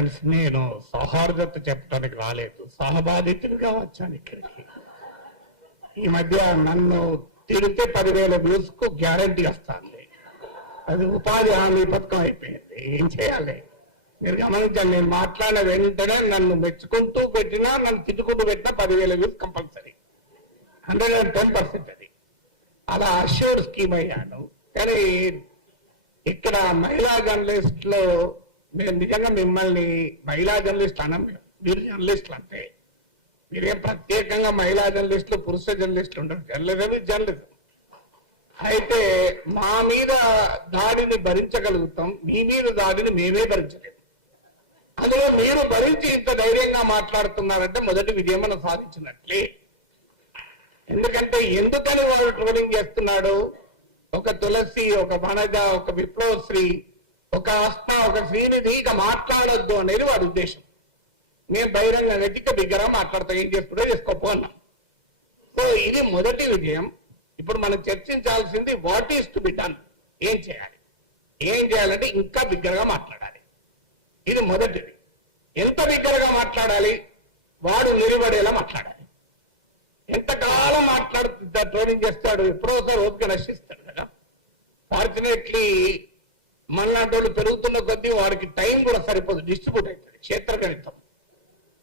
Friends, నేను సౌహార్దత చెప్పడానికి రాలేదు, సహబాధితుడిగా వచ్చాను ఇక్కడికి. ఈ మధ్య నన్ను తిరిగితే 10,000 వ్యూస్ కు గ్యారంటీ వస్తాను. అది ఉపాధి హామీ పథకం అయిపోయింది. ఏం చేయాలి మీరు గమనించాలి. నేను మాట్లాడిన వెంటనే నన్ను మెచ్చుకుంటూ పెట్టినా, నన్ను తిట్టుకుంటూ పెట్టినా 10,000 వ్యూస్ కంపల్సరీ, 110%. అది అలా అష్యూర్డ్ స్కీమ్ అయ్యాను. కానీ ఇక్కడ మహిళా జర్నలిస్ట్ లో నేను నిజంగా మిమ్మల్ని మహిళా జర్నలిస్ట్ అనం, మీరు జర్నలిస్టులు అంటే మీరేం ప్రత్యేకంగా మహిళా జర్నలిస్టులు పురుష జర్నలిస్టులు ఉండరు. జర్నలిజం ఇది జర్నలిజం. అయితే మా మీద దాడిని భరించగలుగుతాం, మీ మీద దాడిని మేమే భరించలేము. అందులో మీరు భరించి ఇంత ధైర్యంగా మాట్లాడుతున్నారంటే మొదటి విజయం మనం సాధించినట్లే. ఎందుకని వాడు ట్రోలింగ్ చేస్తున్నాడు? ఒక తులసి, ఒక వనజ, ఒక విప్లవశ్రీ, ఒక ఆస్మా, ఒక శ్రీనిధి ఇక మాట్లాడొద్దు అనేది వాడి ఉద్దేశం. మేము బహిరంగ నటిక బిగ్గరగా మాట్లాడతాం, ఏం చేసుకుంటే చేసుకోపో అన్నాం. సో ఇది మొదటి విజయం. ఇప్పుడు మనం చర్చించాల్సింది what is to be done. ఏం చేయాలంటే ఇంకా బిగ్గరగా మాట్లాడాలి. ఇది మొదటిది. ఎంత బిగ్గరగా మాట్లాడాలి? వాడు నిలబడేలా మాట్లాడాలి. ఎంతకాలం మాట్లాడుతుందా ట్రోలింగ్ చేస్తాడు, ఎప్పుడోసారి ఓపిక నశిస్తాడు కదా. ఫార్చునేట్లీ మనలాంటి వాళ్ళు పెరుగుతున్న కొద్దీ వాడికి టైం కూడా సరిపోదు, డిస్ట్రిబ్యూట్ అవుతుంది. క్షేత్రగణితం,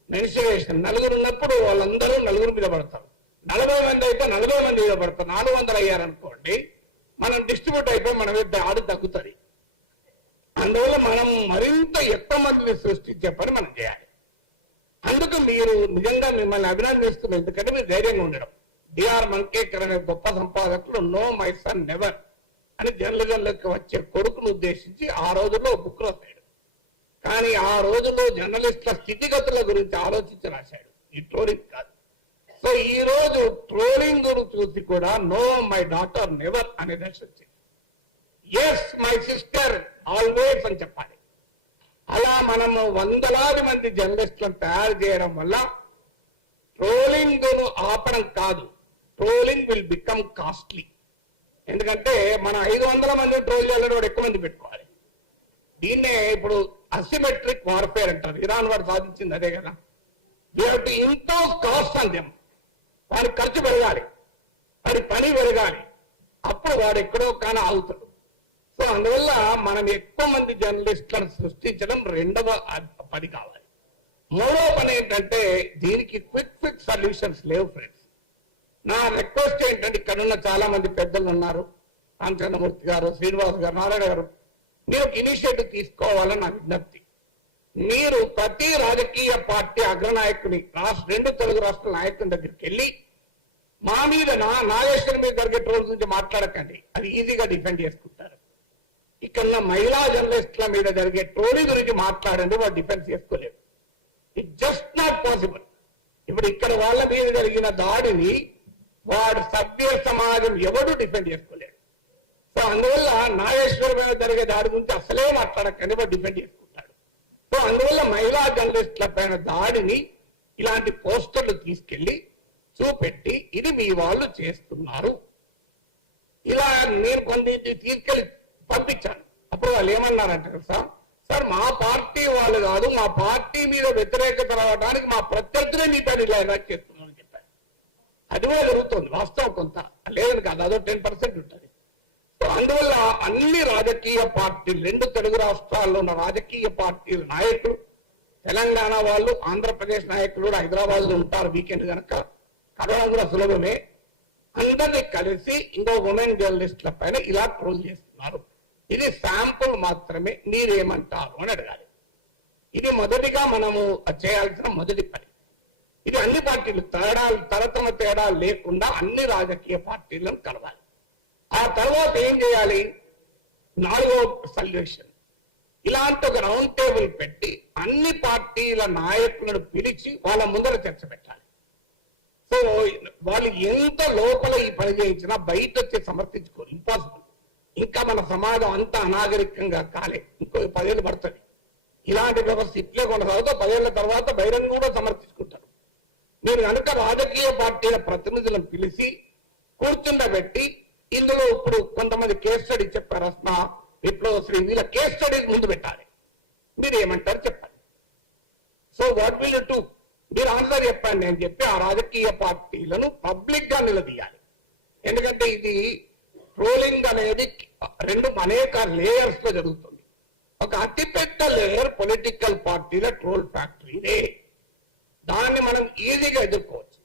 మెన్సురేషన్. 4 ఉన్నప్పుడు వాళ్ళందరూ 4 మీద పడతారు. 40 మంది అయితే 40 మంది మీద పడతారు. 400 అయ్యారనుకోండి, మనం డిస్ట్రిబ్యూట్ అయిపోయి మన మీద ఆడు తగ్గుతుంది. అందువల్ల మనం మరింత ఎక్కువ మందిని సృష్టించే పని మనం చేయాలి. అందుకు మీరు నిజంగా మిమ్మల్ని అభినందిస్తున్నాం, ఎందుకంటే మీరు ధైర్యంగా ఉండడం. డిఆర్ మంకేకర్ అనే గొప్ప సంపాదకులు నో మై సన్ నెవర్ అని జర్నలిజంలోకి వచ్చే కొడుకును ఉద్దేశించి ఆ రోజుల్లో బుక్ రాశాడు. కానీ ఆ రోజుల్లో జర్నలిస్టుల స్థితిగతుల గురించి ఆలోచించి రాశాడు, ఈ ట్రోలింగ్ కాదు. సో ఈ రోజు ట్రోలింగ్ చూసి కూడా నో మై డాటర్ నెవర్ అనే దశ వచ్చింది. ఎస్ మై సిస్టర్ ఆల్వేస్ అని చెప్పాలి. అలా మనము వందలాది మంది జర్నలిస్టులను తయారు చేయడం వల్ల ట్రోలింగ్ ను ఆపడం కాదు, ట్రోలింగ్ విల్ బికమ్ కాస్ట్లీ. ఎందుకంటే మనం 500 మంది ట్రోల్ చేయాలని వాడు ఎక్కువ మంది పెట్టుకోవాలి. దీన్నే ఇప్పుడు అసిమెట్రిక్ వార్ఫేర్ అంటారు. ఇరాన్ వాడు సాధించింది అదే కదా. ఇంపోజ్ కాస్ట్ అని దెమ్. వాడి ఖర్చు పెరగాలి, వాడి పని పెరగాలి, అప్పుడు వాడు ఎక్కడో కానీ ఆగుతాడు. సో అందువల్ల మనం ఎక్కువ మంది జర్నలిస్టులను సృష్టించడం రెండవ పని కావాలి. మూడవ పని ఏంటంటే దీనికి క్విక్ ఫిక్స్ సొల్యూషన్స్ లేవు ఫ్రెండ్స్. నా రిక్వెస్ట్ ఏంటంటే ఇక్కడ ఉన్న చాలా మంది పెద్దలు ఉన్నారు, రామచంద్రమూర్తి గారు, శ్రీనివాస్ గారు, నారాయణ గారు, మీరు ఒక ఇనిషియేటివ్ తీసుకోవాలని నా విజ్ఞప్తి. మీరు ప్రతి రాజకీయ పార్టీ అగ్రనాయకుని 2 తెలుగు రాష్ట్రాల నాయకుల దగ్గరికి వెళ్ళి మా మీద నాగేశ్వరి మీద జరిగే ట్రోల్స్ గురించి మాట్లాడకండి, అది ఈజీగా డిఫెండ్ చేసుకుంటారు. ఇక్కడ మహిళా జర్నలిస్టుల మీద జరిగే ట్రోలింగ్ గురించి మాట్లాడండి, వాడు డిఫెన్స్ చేసుకోలేరు. It just not possible. ఇప్పుడు ఇక్కడ వాళ్ళ మీద జరిగిన దాడిని వాడు సభ్య సమాజం ఎవడు డిఫెండ్ చేసుకోలేడు. సో అందువల్ల నాగేశ్వర మీద జరిగే దాడి గురించి అసలే మాట్లాడకండి, వాడు డిఫెండ్ చేసుకుంటాడు. సో అందువల్ల మహిళా జర్నలిస్టుల పైన దాడిని ఇలాంటి పోస్టర్లు తీసుకెళ్లి చూపెట్టి ఇది మీ వాళ్ళు చేస్తున్నారు, ఇలా నేను కొన్ని తీసుకెళ్లి పంపించాను. అప్పుడు వాళ్ళు ఏమన్నారంటే సార్ మా పార్టీ వాళ్ళు కాదు, మా పార్టీ మీద వ్యతిరేకత రావడానికి మా ప్రత్యర్థులే మీ పైన ఇలా ఎలాక్ట్ చేస్తున్నారని చెప్పారు. అది కూడా జరుగుతుంది వాస్తవం, కొంత లేదని కాదు, అదో 10% ఉంటుంది. సో అందువల్ల అన్ని రాజకీయ పార్టీలు, 2 తెలుగు రాష్ట్రాల్లో ఉన్న రాజకీయ పార్టీల నాయకులు, తెలంగాణ వాళ్ళు, ఆంధ్రప్రదేశ్ నాయకులు కూడా హైదరాబాద్ లో ఉంటారు వీకెండ్ కనుక కలవడం కూడా సులభమే. అందరినీ కలిసి ఇంకో ఉమెన్ జర్నలిస్టుల పైన ఇలా ట్రోల్ చేస్తున్నారు. ఇది శాంపుల్ మాత్రమే, మీరేమంటారు అని అడగాలి. ఇది మొదటిగా మనము చేయాల్సిన మొదటి పని. ఇది అన్ని పార్టీలు తరతమ తేడాలు లేకుండా అన్ని రాజకీయ పార్టీలను కలవాలి. ఆ తర్వాత ఏం చేయాలి? 4వ సొల్యూషన్, ఇలాంటి ఒక రౌండ్ టేబుల్ పెట్టి అన్ని పార్టీల నాయకులను పిలిచి వాళ్ళ ముందర చర్చ పెట్టాలి. సో వాళ్ళు ఎంత లోపల ఈ పని చేయించినా బయట వచ్చి సమర్థించుకోరు, ఇంపాసిబుల్. ఇంకా మన సమాజం అంతా అనాగరికంగా కాలే, ఇంకో 10 ఏళ్ళు పడుతుంది. ఇలాంటి వ్యవస్థ ఇట్లే కొనసాగుతూ 10 ఏళ్ల తర్వాత బహిరంగ కూడా సమర్థించుకుంటారు. మీరు కనుక రాజకీయ పార్టీల ప్రతినిధులను పిలిచి కూర్చుండబెట్టి ఇందులో ఇప్పుడు కొంతమంది కేస్ స్టడీ చెప్పారు, అస్మా, విప్లవశ్రీ, వీళ్ళ కేస్ స్టడీస్ ముందు పెట్టాలి. మీరు ఏమంటారు చెప్పండి. So what will you do? మీరు ఆన్సర్ చెప్పండి అని చెప్పి ఆ రాజకీయ పార్టీలను పబ్లిక్ గా నిలదీయాలి. ఎందుకంటే ఇది ట్రోలింగ్ అనేది రెండు అనేక లేయర్స్ లో జరుగుతుంది. ఒక అతిపెద్ద లేయర్ పొలిటికల్ పార్టీల ట్రోల్ ఫ్యాక్టరీనే. దాన్ని మనం ఈజీగా ఎదుర్కోవచ్చు.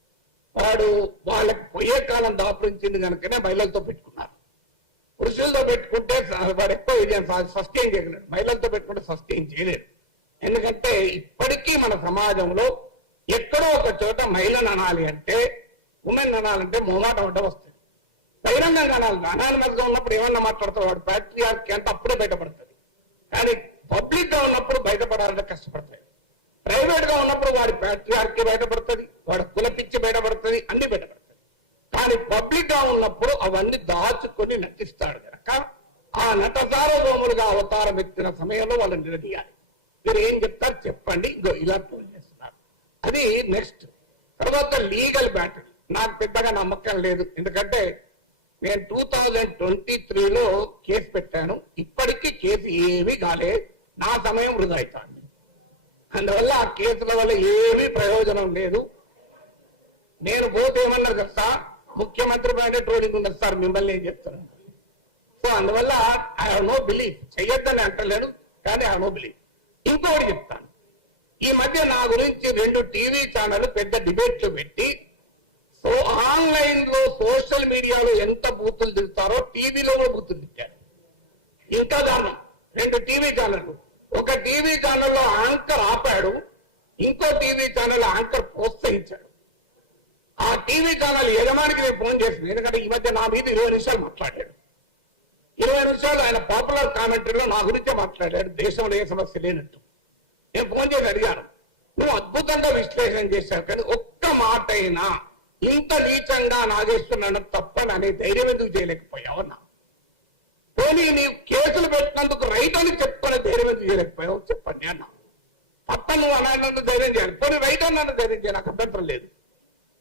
వాడు వాళ్ళకి పోయే కాలం దాపురించింది కనుకనే మహిళలతో పెట్టుకున్నారు. పురుషులతో పెట్టుకుంటే వాడు ఎక్కువ ఇది సస్టైన్ చేయగలడు, మహిళలతో పెట్టుకుంటే సస్టైన్ చేయలేరు. ఎందుకంటే ఇప్పటికీ మన సమాజంలో ఎక్కడో ఒక చోట మహిళను అనాలి అంటే, ఉమెన్ అనాలంటే మొహమాటం అడ్డ వస్తుంది. బహిరంగంగా అనాలి. అనానిమస్గా ఉన్నప్పుడు ఏమన్నా మాట్లాడతాడు వాడు ప్యాట్రియార్కీ అంటే అప్పుడే బయటపడుతుంది. కానీ పబ్లిక్ గా ఉన్నప్పుడు బయటపడాలంటే కష్టపడతాయి. ప్రైవేట్ గా ఉన్నప్పుడు వాడి ప్యాట్రియార్కీ బయటపడుతుంది, వాడి కులపిచ్చి బయటపడుతుంది, అన్ని బయటపడుతుంది. కానీ పబ్లిక్ గా ఉన్నప్పుడు అవన్నీ దాచుకొని నటిస్తాడు కనుక ఆ నట సార్వభౌములుగా అవతారం ఎత్తిన సమయంలో వాళ్ళని నిలదీయాలి. మీరు ఏం చెప్తారు చెప్పండి, ఇదో ఇలా ట్రోల్ చేస్తున్నారు. అది నెక్స్ట్. తర్వాత లీగల్ బ్యాటిల్ నాకు పెద్దగా నమ్మకం లేదు. ఎందుకంటే నేను 2023లో కేసు పెట్టాను. ఇప్పటికీ కేసు ఏమీ కాలేదు. నా సమయం వృధా అవుతాను. అందువల్ల ఆ కేసుల వల్ల ఏమీ ప్రయోజనం లేదు. నేను పోతే ఏమన్నారు కదా సార్, ముఖ్యమంత్రి పైన ట్రోలింగ్ ఉన్నది సార్, మిమ్మల్ని ఏం చెప్తాను. సో అందువల్ల ఐ హావ్ నో బిలీఫ్. చెయ్యొద్దని అంటలేను, కానీ ఐ హావ్ నో బిలీఫ్. ఇంకొకటి చెప్తాను. ఈ మధ్య నా గురించి 2 టీవీ ఛానల్ పెద్ద డిబేట్లు పెట్టి, సో ఆన్లైన్ లో సోషల్ మీడియాలో ఎంత బూతులు తిరుగుతారో టీవీలో కూడా బూతులు తిట్టారు. ఇంకా దాన్ని 2 టీవీ ఛానల్, ఒక టీవీ ఛానల్లో యాంకర్ ఆపాడు, ఇంకో టీవీ ఛానల్ యాంకర్ ప్రోత్సహించాడు. ఆ టీవీ ఛానల్ యజమానికి నేను ఫోన్ చేసింది. ఎందుకంటే ఈ మధ్య నా మీద 20 నిమిషాలు మాట్లాడాడు. 20 నిమిషాలు ఆయన పాపులర్ కామెంటరీలో నా గురించే మాట్లాడాడు, దేశంలో ఏ సమస్య లేనట్టు. నేను ఫోన్ చేసి అడిగాను, నువ్వు అద్భుతంగా విశ్లేషణ చేశావు, కానీ ఒక్క మాట అయినా ఇంత నీచంగా నాగేశ్వరరావు తప్పని అనే ధైర్యం ఎందుకు చేయలేకపోయావు అన్నా. పోనీ నీవు కేసులు పెట్టినందుకు రైట్ అని చెప్పుకునే ధైర్యం ఎందుకు చేయలేకపోయావు చెప్పండి అన్నా. తప్ప నువ్వు అన్నందుకు ధైర్యం చేయాలి, పోనీ రైట్ అన్న ధైర్యం చేయాలి, నాకు అభ్యంతరం లేదు.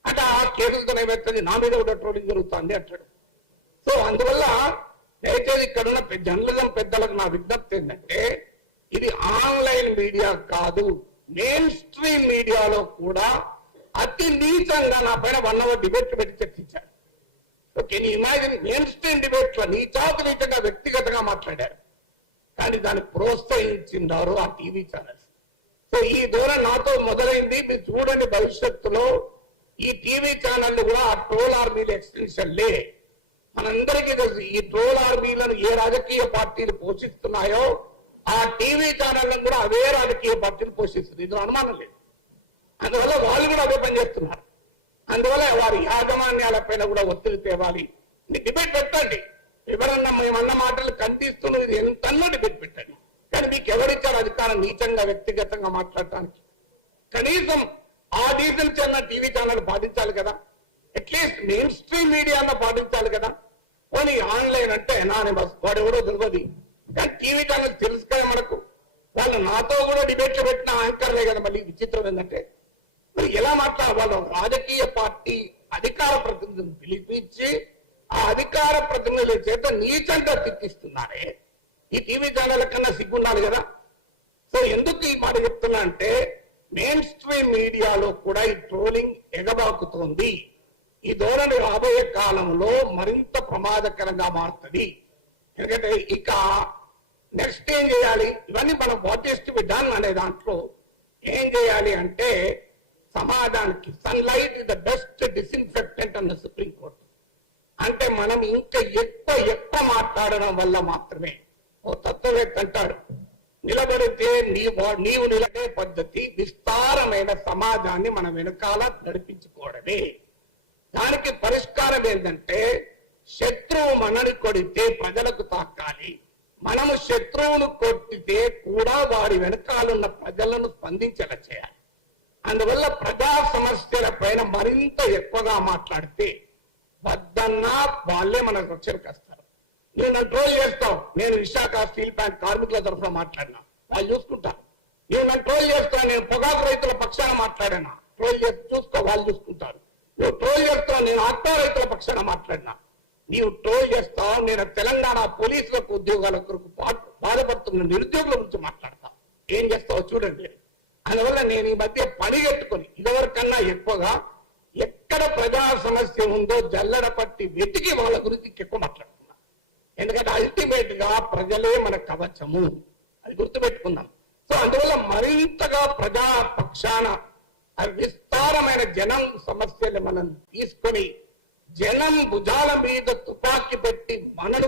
అంటే ఆ కేసులతో ఏమవుతుంది, నా మీద కూడా ట్రోలింగ్ జరుగుతుంది అంటాడు. సో అందువల్ల దయచేసి ఇక్కడ ఉన్న జర్నలిజం పెద్దలకు నా విజ్ఞప్తి ఏంటంటే, ఇది ఆన్లైన్ మీడియా కాదు, మెయిన్ స్ట్రీమ్ మీడియాలో కూడా అతి నీచంగా నా పైన 1 hour డిబేట్ పెట్టి చర్చించారు. ఓకే, నీ ఇమాజిన్ మెయిన్ స్ట్రీమ్ డిబేట్ లో నీచాతు నీచంగా వ్యక్తిగతంగా మాట్లాడారు, కానీ దాన్ని ప్రోత్సహించినారు ఆ టీవీ ఛానల్స్. సో ఈ ధోరణి నాతో మొదలైంది. మీరు చూడండి, భవిష్యత్తులో ఈ టీవీ ఛానల్ కూడా ఆ ట్రోల్ ఆర్మీల ఎక్స్టెన్షన్లే. మనందరికీ తెలుసు ఈ ట్రోల్ ఆర్మీలను ఏ రాజకీయ పార్టీలు పోషిస్తున్నాయో ఆ టీవీ ఛానళ్లను కూడా అవే రాజకీయ పార్టీలు పోషిస్తుంది. ఇందులో అనుమానం లేదు. అందువల్ల వాళ్ళు కూడా అవే పనిచేస్తున్నారు. అందువల్ల వారి యాజమాన్యాలపైన కూడా ఒత్తిడి తేవాలి. డిబేట్ పెట్టండి, ఎవరన్నా మేమన్న మాటలు కనిపిస్తున్నది, ఇది ఎంతన్నా డిబేట్ పెట్టండి. కానీ మీకు ఎవరిచ్చారు అధికారం నీచంగా వ్యక్తిగతంగా మాట్లాడటానికి? కనీసం ఆ డీజిల్ ఛానల్ టీవీ ఛానల్ పాటించాలి కదా, అట్లీస్ట్ మెయిన్ స్ట్రీమ్ మీడియాలో పాటించాలి కదా. పోనీ ఆన్లైన్ అంటే అనానిమస్, వాడు ఎవరో తెలియదు, కానీ టీవీ ఛానల్ తెలుసు కదా మనకు. వాళ్ళు నాతో కూడా డిబేట్లు పెట్టిన యాంకర్లే కదా. మళ్ళీ విచిత్రం ఏంటంటే, మరి ఎలా మాట్లాడాలి? వాళ్ళు రాజకీయ పార్టీ అధికార ప్రతినిధులను పిలిపించి ఆ అధికార ప్రతినిధుల చేత నీచంగా తిట్టిస్తున్నారే. ఈ టీవీ ఛానల్ కన్నా సిగ్గుండాలి కదా. సో ఎందుకు ఈ మాట చెప్తున్నా అంటే, మెయిన్ స్ట్రీమ్ మీడియాలో కూడా ఈ ట్రోలింగ్ ఎగబాకుతోంది. ఈ ధోరణి రాబోయే కాలంలో మరింత ప్రమాదకరంగా మారుతుంది. ఎందుకంటే ఇక నెక్స్ట్ ఏం చేయాలి, ఇవన్నీ మనం what is to be done అనే దాంట్లో ఏం చేయాలి అంటే, సమాజానికి sunlight is the best disinfectant అన్న సుప్రీంకోర్టు. అంటే మనం ఇంకా ఎక్కువ మాట్లాడడం వల్ల మాత్రమే. ఓ తత్వవేత్త అంటాడు, నిలబడితే నీవు నిలబడే పద్ధతి విస్తారమైన సమాజాన్ని మన వెనకాల నడిపించుకోవడమే. దానికి పరిష్కారం ఏంటంటే, శత్రువు మనని కొడితే ప్రజలకు తాకాలి, మనము శత్రువును కొట్టితే కూడా వారి వెనకాలన్న ప్రజలను స్పందించేలా చేయాలి. అందువల్ల ప్రజా సమస్యల పైన మరింత ఎక్కువగా మాట్లాడితే వద్దన్నా వాళ్ళే మన రక్షణకు వస్తారు. నువ్వు నన్ను ట్రోల్ చేస్తావు, నేను విశాఖ స్టీల్ ప్లాంట్ కార్మికుల తరఫున మాట్లాడినా, వాళ్ళు చూసుకుంటారు. నువ్వు నన్ను ట్రోల్ చేస్తావు, నేను పొగాకు రైతుల పక్షాన మాట్లాడినా, ట్రోల్ చేసి చూసుకో, వాళ్ళు చూసుకుంటారు. నువ్వు ట్రోల్ చేస్తావు, నేను ఆటో రైతుల పక్షాన మాట్లాడినా, నీవు ట్రోల్ చేస్తావు, నేను తెలంగాణ పోలీసులకు ఉద్యోగాల కొరకు బాధపడుతున్న నిరుద్యోగుల గురించి మాట్లాడతావు. ఏం చేస్తావు చూడండి. అందువల్ల నేను ఈ మధ్య పనిగట్టుకుని ఇదివరకన్నా ఎక్కువగా ఎక్కడ ప్రజా సమస్య ఉందో జల్లడ పట్టి వెతికి వాళ్ళ గురించి ఎక్కువ మాట్లాడుతున్నా. ఎందుకంటే అల్టిమేట్ గా ప్రజలే మన కవచము, అది గుర్తుపెట్టుకుందాం. సో అందువల్ల మరింతగా ప్రజా పక్షాన విస్తారమైన జనం సమస్యలు మనం తీసుకొని జనం భుజాల మీద తుపాకీ పెట్టి మనను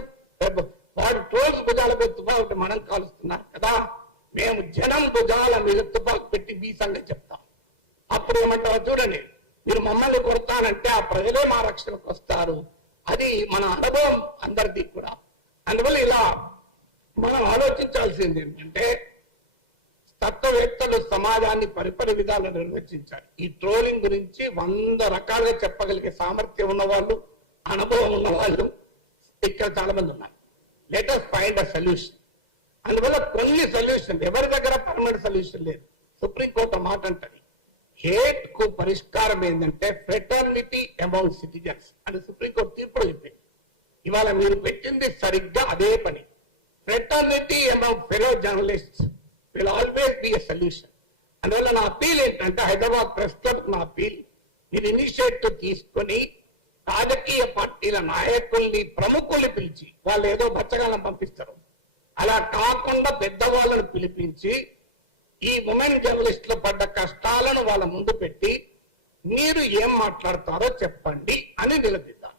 వాడు ట్రోల్స్ భుజాల మీద తుపాకి మనం కాలుస్తున్నారు కదా, మేము జనం భుజాల మీద తుపాకి పెట్టి మీ సంగతి చెప్తాం. అప్పుడు ఏమంటారు చూడండి, మీరు మమ్మల్ని కొడతానంటే ఆ ప్రజలే మా రక్షణకు వస్తారు. అది మన అనుభవం అందరిది కూడా. అందువల్ల ఇలా మనం ఆలోచించాల్సింది ఏంటంటే తత్వవేత్తలు సమాజాన్ని పరిపరి విధాలు నిర్వచించారు. ఈ ట్రోలింగ్ గురించి 100 రకాలుగా చెప్పగలిగే సామర్థ్యం ఉన్నవాళ్ళు, అనుభవం ఉన్నవాళ్ళు ఇక్కడ చాలా మంది ఉన్నారు. Let us find a solution. అందువల్ల కొన్ని సొల్యూషన్, ఎవరి దగ్గర పర్మనెంట్ సొల్యూషన్ లేదు. సుప్రీంకోర్టు మాట అంటది, హేట్ కు పరిష్కారం ఏంటంటే ఫ్రెటర్నిటీ అమౌంగ్ సిటిజన్స్ అని సుప్రీంకోర్టు తీర్పులో చెప్పింది. ఇవాళ మీరు పెట్టింది సరిగ్గా అదే పని. Fraternity among fellow journalists will always be a solution. అందువల్ల నా అపీల్ ఏంటంటే హైదరాబాద్ ప్రెస్ క్లబ్ నా అపీల్, మీరు ఇనిషియేటివ్ తీసుకొని రాజకీయ పార్టీల నాయకుల్ని ప్రముఖుల్ని పిలిచి, వాళ్ళు ఏదో బచ్చగాలను పంపిస్తారు, అలా కాకుండా పెద్దవాళ్ళను పిలిపించి ఈ ఉమెన్ జర్నలిస్టులు పడ్డ కష్టాలను వాళ్ళ ముందు పెట్టి మీరు ఏం మాట్లాడతారో చెప్పండి అని నిలదీద్దాం.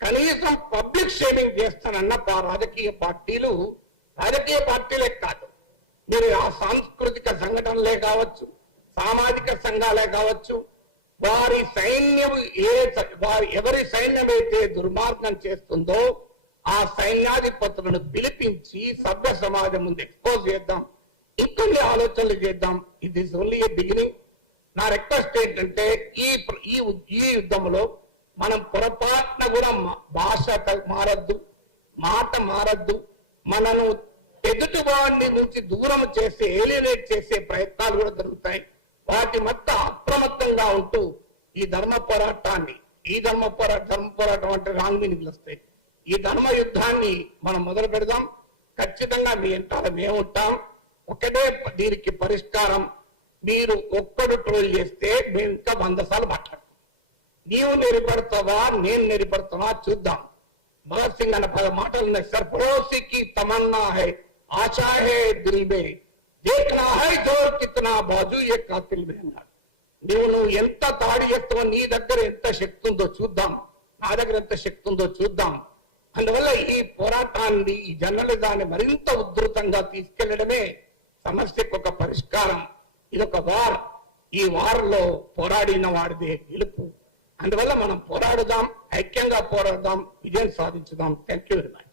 కనీసం పబ్లిక్ షేమింగ్ చేస్తానన్న రాజకీయ పార్టీలే కాదు, మీరు ఆ సాంస్కృతిక సంఘటనలే కావచ్చు, సామాజిక సంఘాలే కావచ్చు, వారి సైన్యం ఎవరి సైన్యం అయితే దుర్మార్గం చేస్తుందో ఆ సైన్యాధిపతులను పిలిపించి సభ్య సమాజం ముందు ఎక్స్పోజ్ చేద్దాం, ఇంకొన్ని ఆలోచనలు చేద్దాం. It is only A beginning. నా రిక్వెస్ట్ ఏంటంటే ఈ యుద్ధంలో మనం పొరపాటున కూడా భాష మారద్దు, మాట మారద్దు. మనను ఎదుటివాడిని నుంచి దూరం చేసే, ఏలియనేట్ చేసే ప్రయత్నాలు కూడా జరుగుతాయి. వాటి మధ్య అప్రమత్తంగా ఉంటూ ఈ ధర్మ పోరాటం అంటే రాంగ్ మీనింగ్లు వస్తాయి. ఈ ధర్మ యుద్ధాన్ని మనం మొదలు పెడదాం. ఖచ్చితంగా మీ వెంటాల మేము ఉంటాం. ఒకటే దీనికి పరిష్కారం, మీరు ఒక్కడు ట్రోల్ చేస్తే మేము ఇంకా 100 సార్లు మాట్లాడతాం. నీవు నెరిపడతావా నేను నెరిపడతావా చూద్దాం. భగత్ సింగ్ అన్న 10 మాటలు ఉన్నాయి సార్. పడోసి కి తమన్నా హై, ఆశా హై దిల్ మే, దేఖ్నా హై జోర్ కిత్నా బాజు ఏ కాతిల్ మే అన్నాడు. నువ్వు ఎంత దాడి చేస్తావో, నీ దగ్గర ఎంత శక్తి ఉందో చూద్దాం, నా దగ్గర ఎంత శక్తి ఉందో చూద్దాం. అందువల్ల ఈ పోరాటాన్ని, ఈ జర్నలిజాన్ని మరింత ఉధృతంగా తీసుకెళ్లడమే సమస్యకు ఒక పరిష్కారం. ఇదొక వార్. ఈ వార్లో పోరాడిన వాడిదే గెలుపు. అందువల్ల మనం పోరాడుదాం, ఐక్యంగా పోరాడదాం, విజయం సాధించుదాం. Thank you very much.